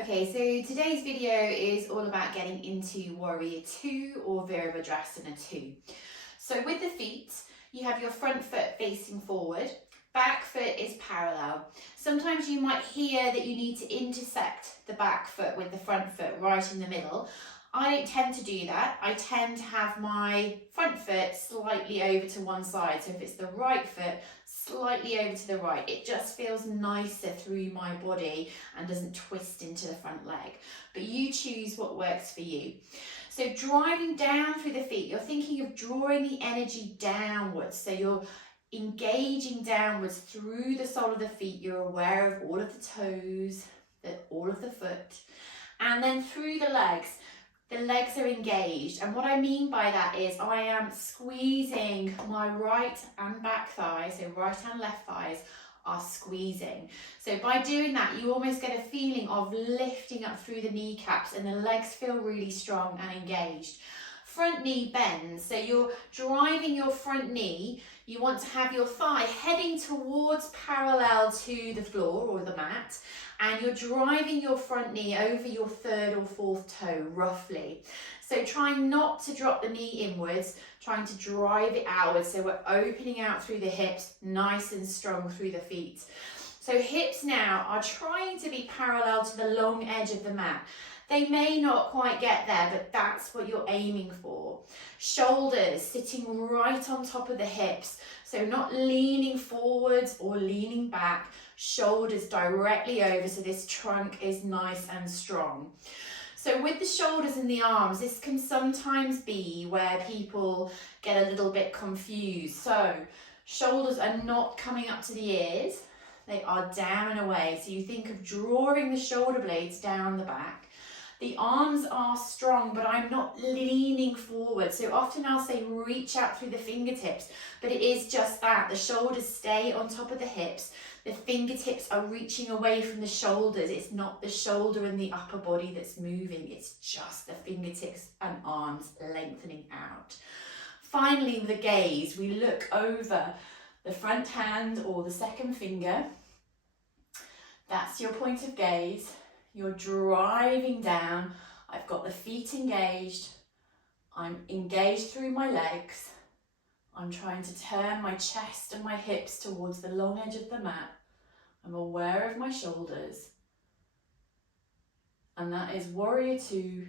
Okay, so today's video is all about getting into Warrior 2 or Virabhadrasana 2. So with the feet, you have your front foot facing forward, back foot is parallel. Sometimes you might hear that you need to intersect the back foot with the front foot right in the middle. I don't tend to do that. I tend to have my front foot slightly over to one side. So if it's the right foot, slightly over to the right. It just feels nicer through my body and doesn't twist into the front leg. But you choose what works for you. So driving down through the feet, you're thinking of drawing the energy downwards. So you're engaging downwards through the sole of the feet. You're aware of all of the toes, all of the foot, and then through the legs. The legs are engaged, and what I mean by that is I am squeezing my right and back thighs, so right and left thighs are squeezing. So by doing that, you almost get a feeling of lifting up through the kneecaps and the legs feel really strong and engaged. Front knee bends, so you're driving your front knee. You want to have your thigh heading towards parallel to the floor or the mat, and you're driving your front knee over your third or fourth toe roughly. So trying not to drop the knee inwards, trying to drive it outwards, so we're opening out through the hips, nice and strong through the feet. So hips now are trying to be parallel to the long edge of the mat. They may not quite get there, but that's what you're aiming for. Shoulders sitting right on top of the hips, so not leaning forwards or leaning back, shoulders directly over, so this trunk is nice and strong. So with the shoulders and the arms, this can sometimes be where people get a little bit confused. So shoulders are not coming up to the ears, they are down and away. So you think of drawing the shoulder blades down the back. The arms are strong, but I'm not leaning forward. So often I'll say reach out through the fingertips, but it is just that. The shoulders stay on top of the hips. The fingertips are reaching away from the shoulders. It's not the shoulder and the upper body that's moving. It's just the fingertips and arms lengthening out. Finally, the gaze. We look over the front hand or the second finger. That's your point of gaze. You're driving down. I've got the feet engaged. I'm engaged through my legs. I'm trying to turn my chest and my hips towards the long edge of the mat. I'm aware of my shoulders. And that is Warrior 2